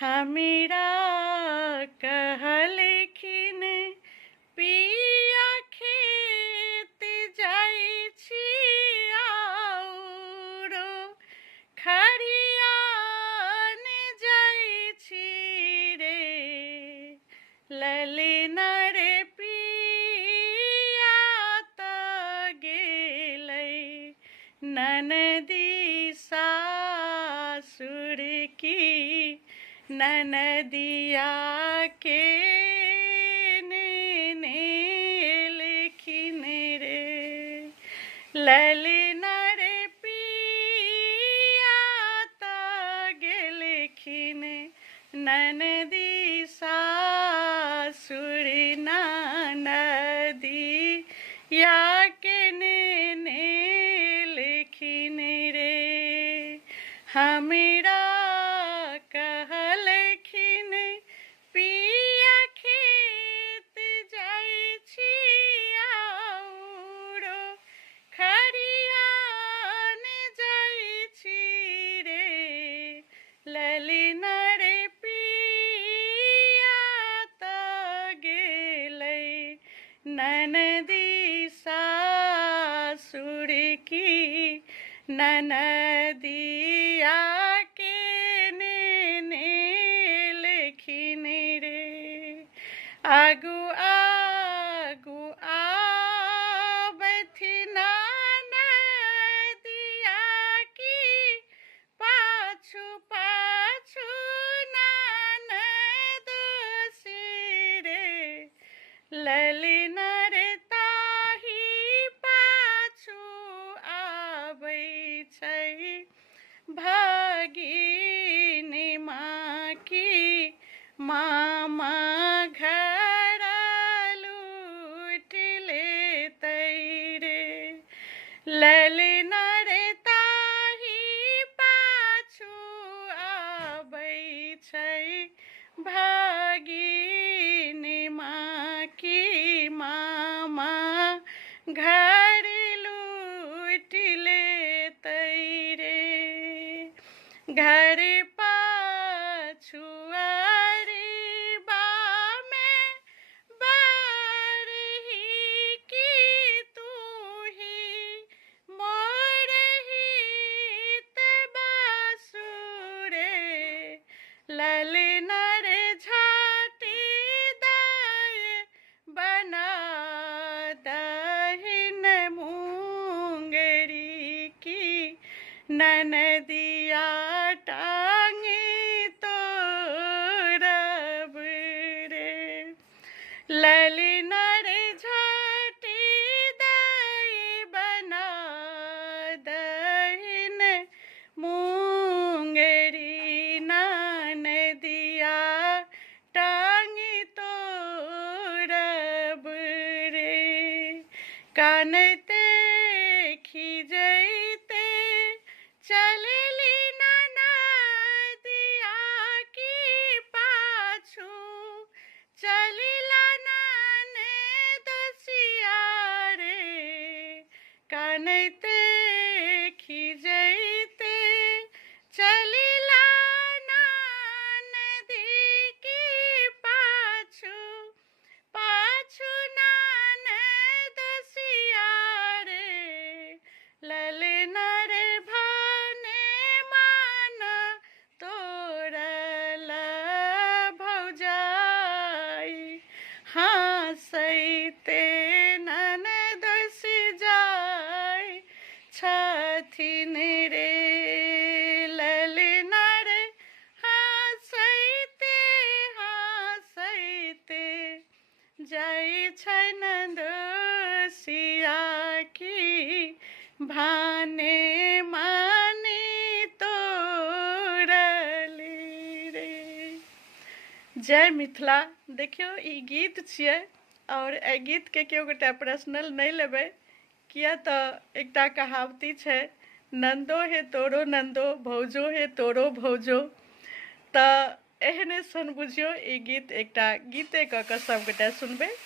हमरा कहलखिन पिया खेत जाइ छी आउरो खरियान जाइ छी रे ललना रे पिया त गेलै ननदी सासुर की ननदिया के नेलखिन रे ललना रे पिया त गेलखिन ननदी सासुर ननदिया के नेलखिन रे हमरा कहलखिन पिया खेत जाइ छी आउरो खरियान जाइ छी रे ललना रे पिया त गेलै ननदी सासुर की ननदिया के नेलखिन रे आगू आगू आबथिन ननदिया की पाछू पाछू ननद सिरे ललना रे ताही पाछू आबै छै भगिनी माँ की मामा घर लूट लेतै रे ललना रे ताही पाछू आबै छै भगिनी माँ की मामा घर लूट लेतै रे घर पछुआरीबा में बारही की तूही मोर हित बासुरे ललना रे झाटी दाय बना दहिन मुंगरी की ननदिया टांगी तोड़ब रे ललना रे झाटी दाय बना दहिन मुंगरी ननदिया टांगी तोड़ब रे कानते खिजैते चलली ननदिया की पाछू चलिला ननदसिया रे कानते खिजैते चलिला ननदी की पाछू पाछू ननदसिया रे ललना रे भने मान तोड़ल भौजाई हाँसैते ननदस जाय छथिन रे ललना रे हाँसैते हाँसैते जाइ छै ननदसिया की भाने मानी तोड़ली रे। जय मिथिला। देखियो ई गीत छियै और एहि गीत के केओ गोटा पर्सनल नहीं लेबै, किया तऽ एकटा कहावती छै, नंदो हे तोरो नंदो भौजो हे तोरो भौजो। तऽ एहने सन बुझियो ई गीत एकटा गीते कऽ कऽ सब गोटा सुनबै।